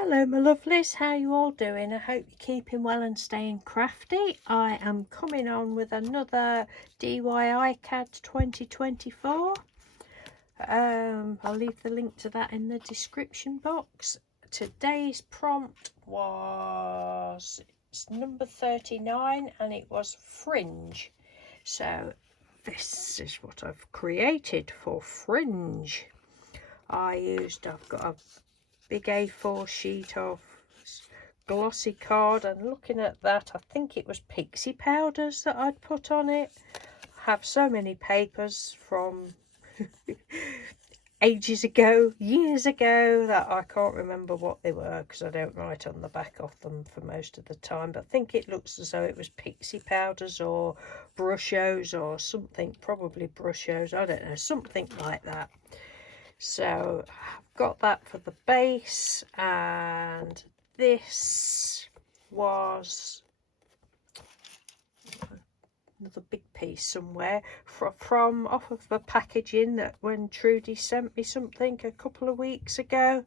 Hello my lovelies, how you all doing? I hope you're keeping well and staying crafty. I am coming on with another DIY CAD 2024. I'll leave the link to that in the description box. Today's prompt was number 39 and it was Fringe. So this is what I've created for Fringe. I've got a big A4 sheet of glossy card, and looking at that, I think it was pixie powders that I'd put on it. I have so many papers from ages ago, years ago, that I can't remember what they were because I don't write on the back of them for most of the time, but I think it looks as though it was pixie powders or brushos or something, probably brushos, I don't know, something like that. So I've got that for the base, and this was another big piece somewhere from off of the packaging that when Trudy sent me something a couple of weeks ago.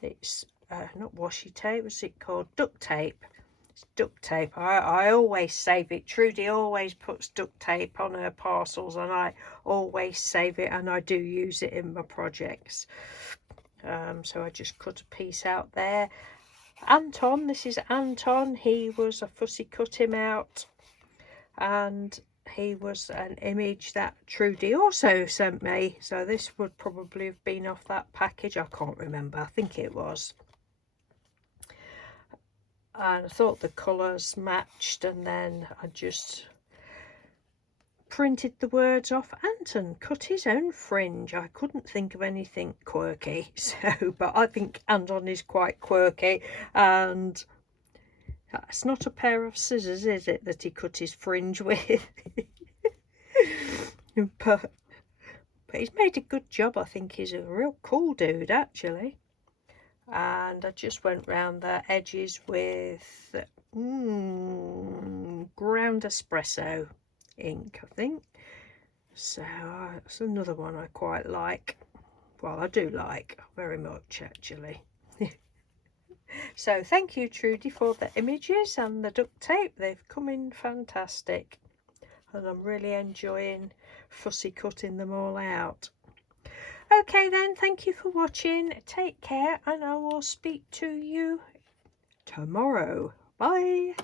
It's not washi tape, what's it called? Duct tape. It's duct tape. I always save it. Trudy always puts duct tape on her parcels and I always save it, and I do use it in my projects. So I just cut a piece out there. Anton, this is Anton. He was a fussy cut him out, and he was an image that Trudy also sent me. So this would probably have been off that package. I can't remember. I think it was. And I thought the colours matched, and then I just printed the words off. Anton cut his own fringe. I couldn't think of anything quirky, so but I think Anton is quite quirky, and that's not a pair of scissors, is it, that he cut his fringe with? but he's made a good job. I think he's a real cool dude actually. And I just went round the edges with ground espresso ink, I think. So that's another one I quite like. Well, I do like very much actually. So thank you Trudy for the images and the duct tape. They've come in fantastic, and I'm really enjoying fussy cutting them all out. Okay then, thank you for watching. Take care, and I will speak to you tomorrow. Bye.